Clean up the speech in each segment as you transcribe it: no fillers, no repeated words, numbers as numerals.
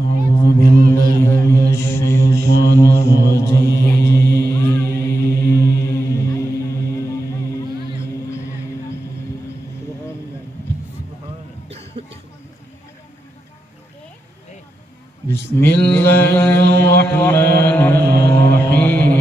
أعوذ بالله من الشيطان الرجيم. بسم الله الرحمن الرحيم.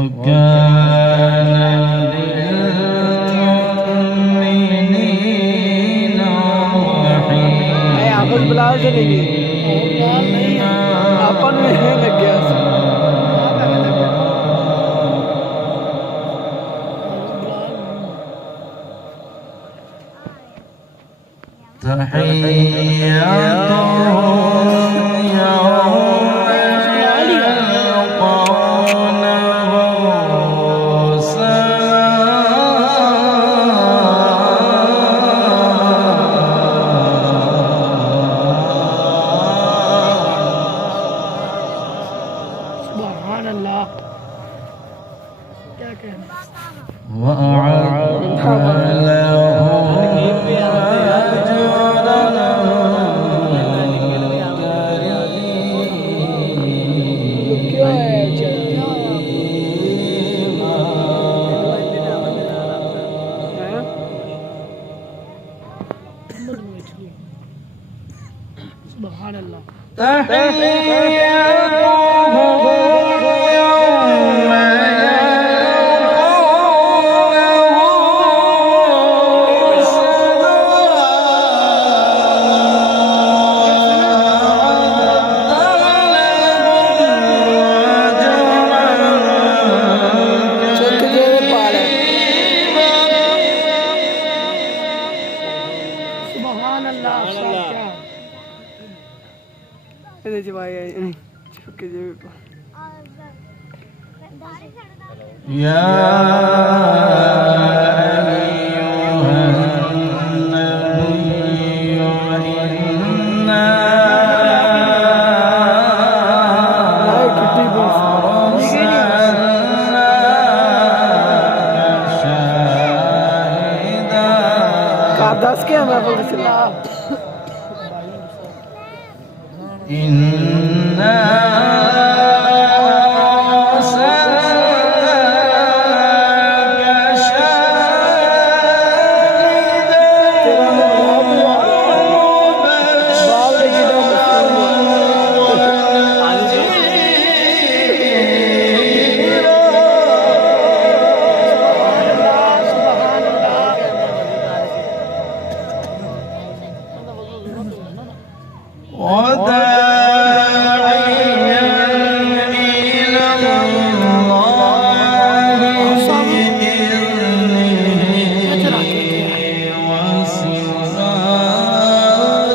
وكان للمؤمنين رحيما تحياتهم يوم يلقونه سبحان الله क्या कहना وأعد لهم سبحان الله سبحان الله ini coba ya ini cukup juga يا أيها النبي إنا أرسلناك شاهدا कादास के मैं बोल रहा إنا أرسلناك شاهدا وداعيا إلى الله بإذنه وسراجا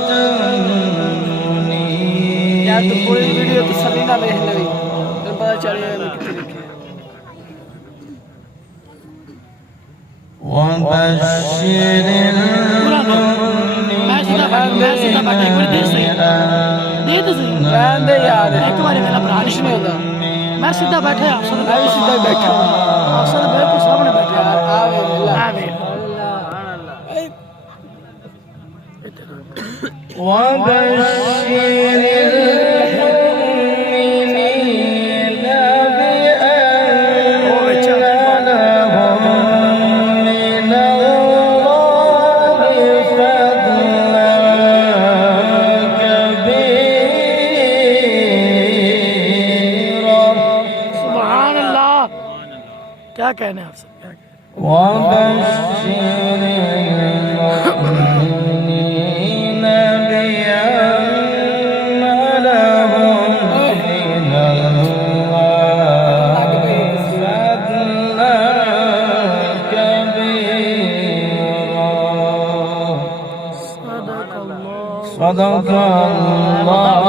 यार तो पूरी منيرا वीडियो तो सभी ना देख लेगी फिर पता चलेगा मैं कितने लिखे وبشر कहते यार एक बार मेरा बारिश नहीं होता मैं सीधा बैठा अफसर मैं भी सीधा बैठा अफसर बिल्कुल सामने बैठा यार आवे وبشر المؤمنين بأن لهم من الله فضلا كبيرا सुभान अल्लाह क्या कहने हैं अफसर क्या कहने وبشر المؤمنين بأن لهم من الله فضلا كبيرا صدق الله صدق الله